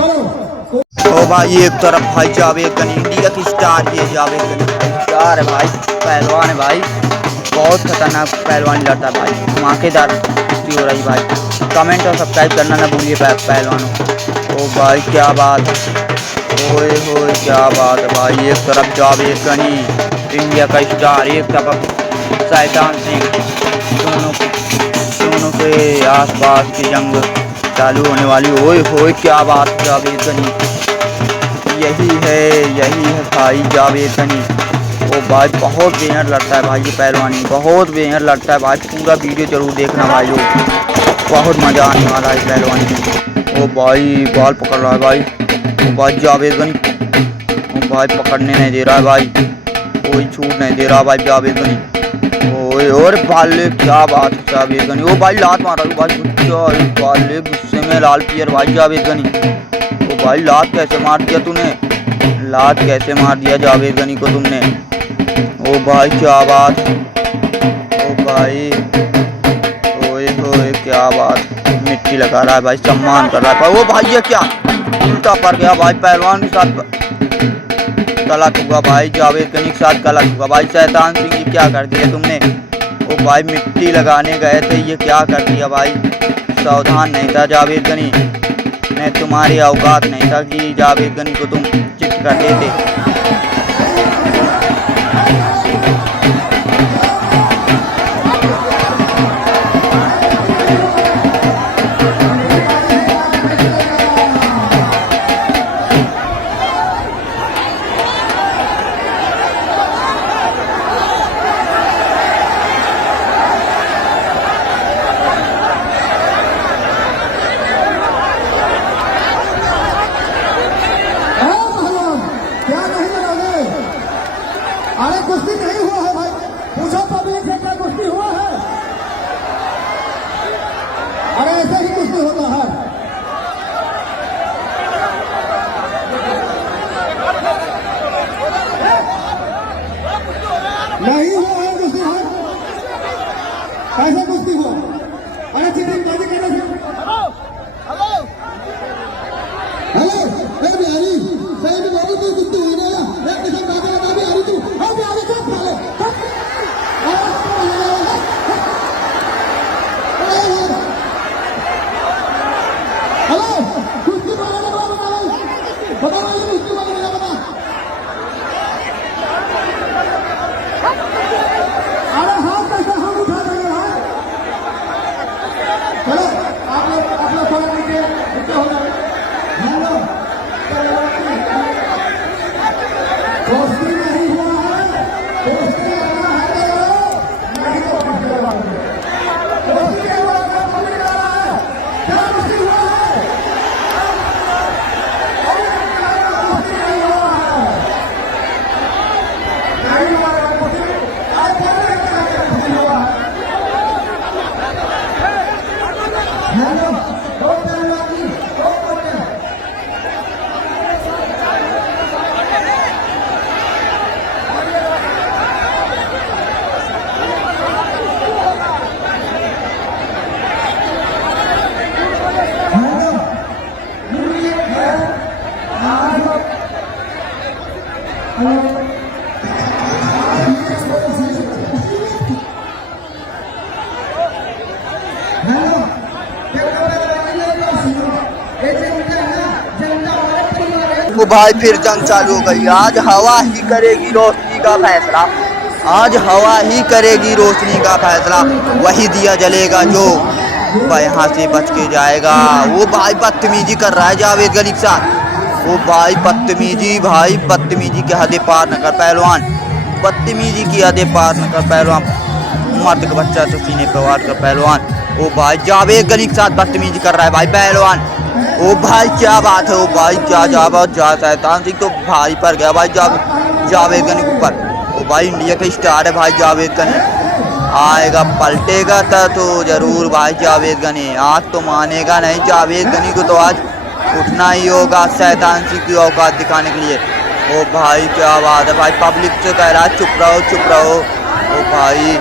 ओ भाई एक तरफ भाई जावेद गनी इंडिया की स्टार, ये जावेद गनी स्टार है भाई, पहलवान है भाई, बहुत खतरनाक पहलवान लड़ता है भाई, धमाकेदार कुश्ती हो रही भाई। कमेंट और सब्सक्राइब करना ना भूलिए पहलवानों। ओ भाई क्या बात है, ओए होए क्या बात है भाई। एक तरफ जावेद गनी इंडिया का स्टार, एक तरफ शैतान सिंह, दोनों के आसपास की जंग चालू होने वाली। ओए होए क्या बात, जावेद गनी यही है भाई जावेद गनी। ओ भाई बहुत बेहतर लड़ता है भाई ये पहलवानी, बहुत बेहतर लड़ता है भाई। पूरा वीडियो जरूर देखना भाई लोग, बहुत मज़ा आने वाला है पहलवानी में। ओ भाई बाल पकड़ रहा है भाई, ओ भाई जावेद गनी, ओ भाई पकड़ने नहीं दे रहा है भाई, कोई छूट नहीं दे रहा भाई जावेद गनी। ओए और भाले क्या बात है जावेद गनी। ओ भाई लात मारा भाई, भाले गुस्से में लाल पियर भाई जावेद गनी। ओ भाई लात कैसे मार दिया तूने, लात कैसे मार दिया जावेद गनी को तुमने। ओ भाई क्या बात, ओ भाई ओए होए क्या बात, मिट्टी लगा रहा है भाई, सम्मान कर रहा है। ओ भाई ये क्या उल्टा पड़ गया भाई, पहलवान के साथ गलत हुआ भाई, जावेद गनी के साथ गलत हुआ भाई। शैतान सिंह ये क्या कर दिया तुमने। ओ भाई मिट्टी लगाने गए थे, ये क्या कर दिया भाई। सावधान नहीं था जावेद गनी, मैं तुम्हारी औकात नहीं था कि जावेद गनी को तुम चिट कर देते। अरे कुश्ती नहीं हुआ है भाई, पूछो पब्लिक से क्या कुश्ती हुआ है। अरे ऐसे ही कुश्ती होता है। नहीं हुआ है कुश्ती है, कैसे कुश्ती हुआ। अरे चीटिंग बाजी करने से हेलो बिहारी सही में लोगों को कुश्ती हो गया, एक किसान बाजी लगा भी आ रही तू और बिहारी को खा ले। हेलो कुश्ती वाले बता कुश्ती वाले बता। अरे हाथ कैसे हम उठा देंगे भाई। चलो आप लोग थोड़ा नीचे हो जाए। दोस्ती नहीं हुआ है, दोस्ती करना है नहीं तो दोस्ती हुआ है, दोस्ती हुआ है, पब्लिक आ रहा है, क्या दोस्ती हुआ है। दोस्ती नहीं हुआ है, नहीं हुआ है दोस्ती, आज पब्लिक का दोस्ती हुआ है। हेलो दो पहलवानी दो बच्चे तो भाई फिर जंग चालू हो गई। आज हवा ही करेगी रोशनी का फैसला, आज हवा ही करेगी रोशनी का फैसला। वही दिया जलेगा जो यहाँ से बच के जाएगा। वो भाई बदतमीजी कर रहा है जावेद गनी के साथ, वो भाई बदतमीजी, भाई बदतमीजी की हदें पार न कर पहलवान, बदतमीजी की हदें पार न कर पहलवान। मर्द का बच्चा तो सीने पे वार कर पहलवान। ओ भाई जावेद गनी के साथ बदतमीजी कर रहा है भाई पहलवान। ओ भाई क्या बात है, ओ भाई क्या शैतान सिंह तो भाई पर गया भाई जावेद गनी के ऊपर। ओ भाई इंडिया का स्टार है भाई जावेद गनी, आएगा पलटेगा तो जरूर भाई जावेद गनी, आज तो मानेगा नहीं जावेद गनी को, तो आज उठना ही होगा शैतान सिंह की औकात दिखाने के लिए। ओ भाई क्या बात है भाई, पब्लिक से कह रहा है चुप रहो चुप रहो। ओ भाई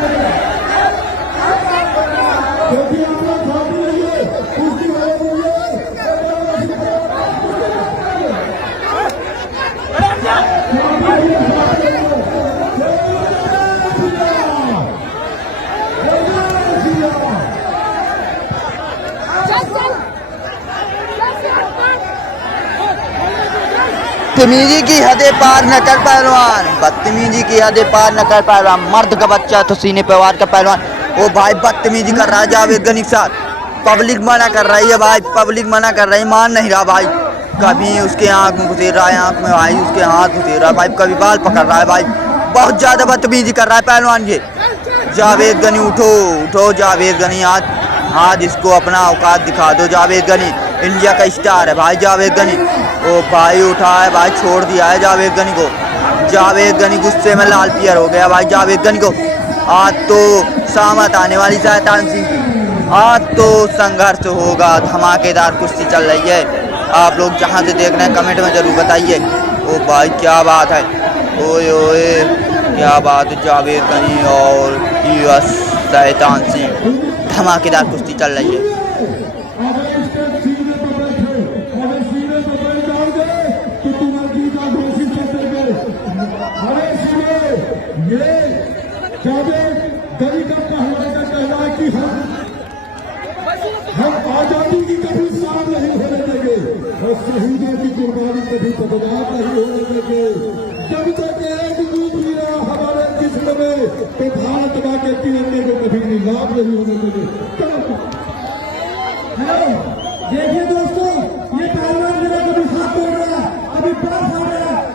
बदतमीजी की हदें पार न कर पहलवान, बदतमीजी की हदें पार न कर पहलवान। मर्द का बच्चा तो सीने पे वार का पहलवान। ओ भाई बदतमीजी कर रहा है जावेद गनी के साथ। पब्लिक मना कर रही है भाई, पब्लिक मना कर रही है, मान नहीं रहा भाई। कभी उसके आँख में घुसेर रहा है, आँख में भाई उसके हाथ घुसेर रहा है भाई, कभी बाल पकड़ रहा है भाई। बहुत ज़्यादा बदतमीजी कर रहा है पहलवान ये। जावेद गनी उठो उठो जावेद गनी, आज इसको अपना औकात दिखा दो। जावेद गनी इंडिया का स्टार है भाई जावेद गनी। ओ भाई उठा है भाई, छोड़ दिया है जावेद गनी को। जावेद गनी गुस्से में लाल पियर हो गया भाई जावेद गनी को। आज तो सामत आने वाली शैतान सिंह की, आज तो संघर्ष होगा। धमाकेदार कुश्ती चल रही है। आप लोग जहां से देख रहे हैं कमेंट में जरूर बताइए। ओ भाई क्या बात है, ओए ओए क्या बात है। जावेद गनी और यूएस शैतान सिंह, धमाकेदार कुश्ती चल रही है। हम आजादी की कभी साथ नहीं होने देंगे और शहीदों की कुर्बानी कभी बदनाम नहीं होने देंगे। जब तक एक दूध मिला हमारे जिस्म में तो भारत माँ के तिरंगे को कभी नीलाम नहीं होने देंगे। देखिए दोस्तों, ये पहलवान मेरा कभी हाथ तोड़ रहा है, अभी बर्फ आ रहा है।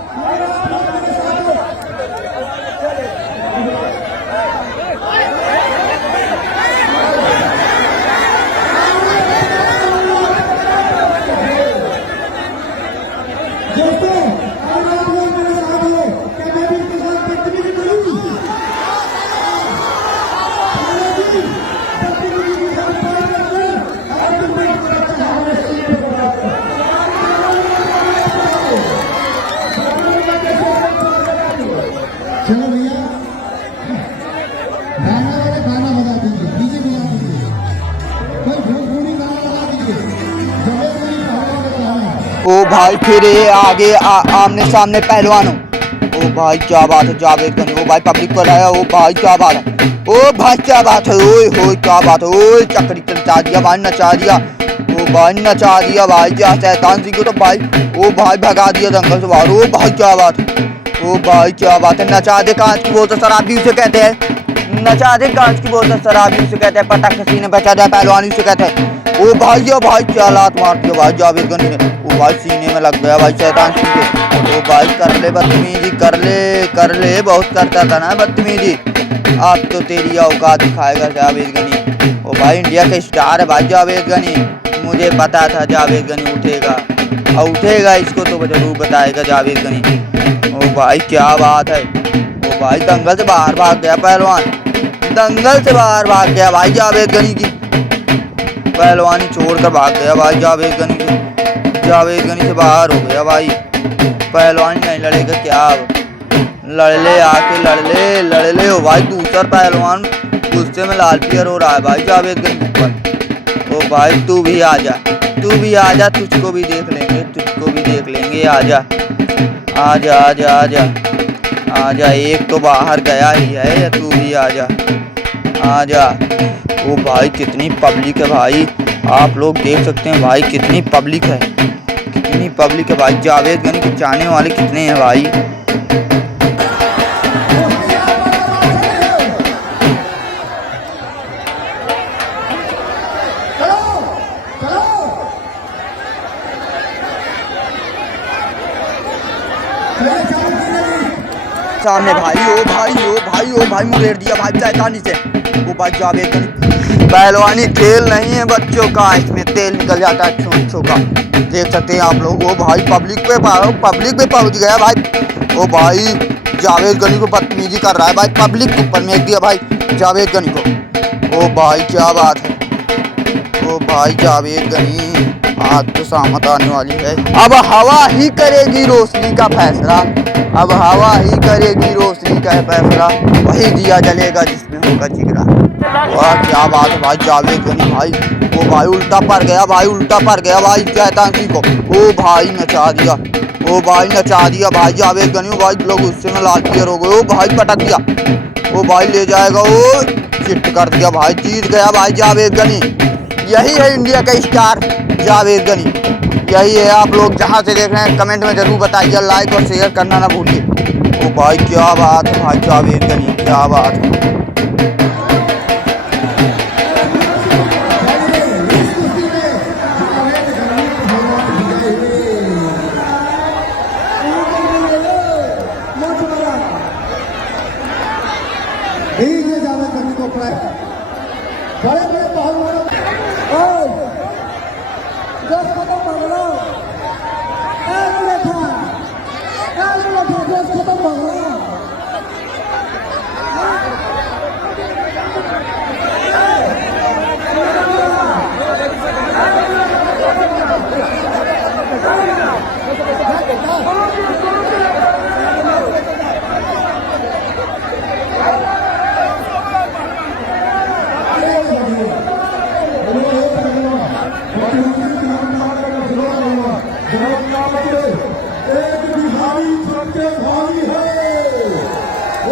दोस्तों अगर आप लोग मेरे साथ हो, क्या मैं भी इनके साथ बदतमीजी करूं? बदतमीजी की हद पार कर, और तुम मेरे बच्चा हमारे सीने पर बात करो। चलो भैया, गाना वाले गाना बजा दीजिए, डीजे बजा दीजिए, कोई भोजपुरी गाना बजा दीजिए। जब मेरी भावना का गाना ओ भाई फिर ये आगे आमने सामने पहलवान हो। ओ भाई क्या बात है जावेद गनी। ओ भाई पब्लिक पर आया। ओ भाई क्या बात है, ओ भाई क्या बात है। ओए होए क्या बात है। ओए चक्री नचा दिया भाई, नचा दिया। ओ भाई नचा दिया भाई जा शैतान सिंह को तो भाई। ओ भाई भगा दिया दंगल से बाहर। ओ भाई क्या बात है, ओ भाई क्या बात है। नचा दे कांच की बोतल शराब भी उसे कहते हैं, नचा दे कांच की बोतल शराब भी उसे कहते हैं। पटक के सीने बचा जाए पहलवान उसे कहते हैं। ओ भाई क्या लात मार दिया भाई जावेद गनी ने। ओ भाई सीने में लग गया भाई शैतान सिंह के। ओ भाई कर ले बदतमीजी, कर ले बहुत करता था ना बदतमीजी। अब तो तेरी औकात दिखाएगा जावेद गनी। ओ भाई इंडिया का स्टार है भाई जावेद गनी। मुझे पता था जावेद गनी उठेगा और उठेगा, इसको तो जरूर बताएगा जावेद गनी। ओ भाई क्या बात है। ओ भाई दंगल से बाहर भाग गया पहलवान, दंगल से बाहर भाग गया भाई जावेद गनी की। पहलवानी छोड़कर भाग गया भाई जावेद गनी की। जावेद गनी से बाहर हो गया भाई। पहलवानी नहीं लड़ेगा क्या अब, लड़ ले आके लड़ ले। ओ भाई दूसरा पहलवान गुस्से में लाल पियर हो रहा है भाई जावेद गनी के ऊपर। ओ भाई तू भी आ जा, तुझको भी देख लेंगे। आजा। एक तो बाहर गया ही है, या तू भी आजा। ओ भाई कितनी पब्लिक है भाई, आप लोग देख सकते हैं भाई कितनी पब्लिक है भाई। जावेद गनी के चाहने वाले कितने हैं भाई। सामने भाई ओ भाई मुड़ेर दिया भाई शैतानी से। ओ भाई जावेद गनी, पहलवानी खेल नहीं है बच्चों का, इसमें तेल निकल जाता है छोंचों का। देख सकते हैं आप लोग। ओ भाई पब्लिक पे पहुंच गया भाई। ओ भाई जावेद गनी को बदतमीजी कर रहा है भाई, पब्लिक के ऊपर फेंक दिया भाई जावेद गनी को। ओ भाई क्या बात है। ओ भाई जावेद गनी, आज तो सामत आने वाली है। अब हवा ही करेगी रोशनी का फैसला, वही दिया जलेगा जिसमें होगा जिगरा। वाह क्या बात है भाई जावेद गनी भाई। ओ भाई उल्टा पड़ गया भाई शैतान सिंह को। ओ भाई नचा दिया भाई जावेद गनी। ओ भाई लोग गुस्से में लाल पियर हो गए। ओ भाई पटक दिया। ओ भाई ले जाएगा। ओ चिट कर दिया भाई, जीत गया भाई जावेद गनी। यही है इंडिया का स्टार जावेद गनी, यही है। आप लोग जहाँ से देख रहे हैं कमेंट में जरूर बताइए, लाइक और शेयर करना ना भूलिए। ओ भाई क्या बात है भाई जावेद गनी, क्या बात है। जावेद गनी को बड़े बड़े पहलवान एक बिहारी सबके भारी है,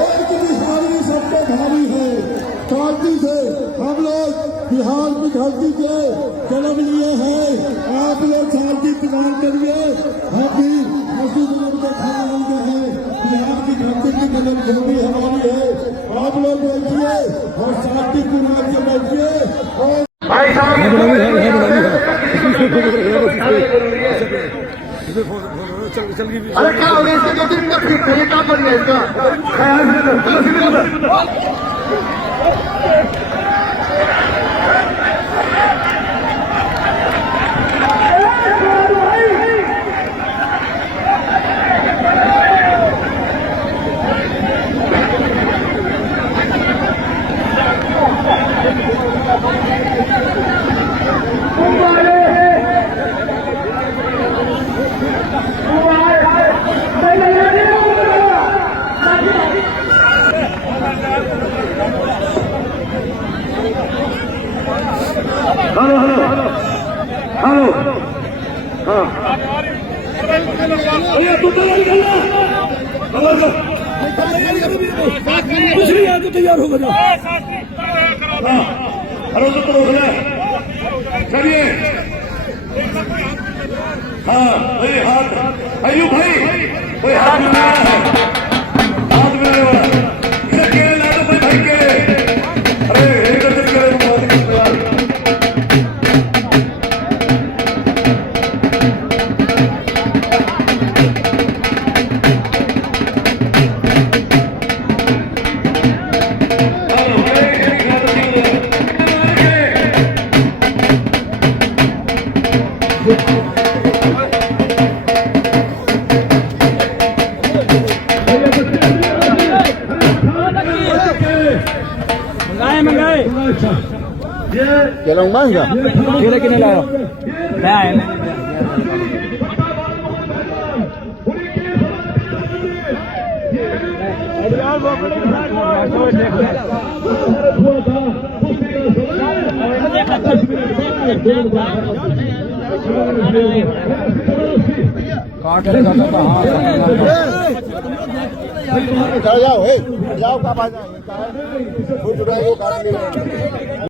एक बिहारी सबके भारी है। क्रांति से हम लोग बिहार की धरती के जन्म लिए हैं। आप लोग शांति प्रदान करिए। हम भी मसीह के खानदान के हैं। बिहार की धरती की जन्म भूमि हमारी है। आप लोग बैठिए और शांतिपूर्वक से बैठिए और अरे क्या हो गया इसके 2-3 मिनट ठीक है, क्या कर रही है इसका हेलो हेलो हेलो हाँ कुछ नहीं आके तैयार हो गया। हेलो तो रोक ले चलिए। हाँ भाई हाथ अय्यूब भाई कोई हाथ में आ रहा है, हाथ में आने वाला इसे केले ला दो भाई केले। अरे एक केले मंगाए केला मांगा केला किने लाया मैं आया जाओ जाओ का बात है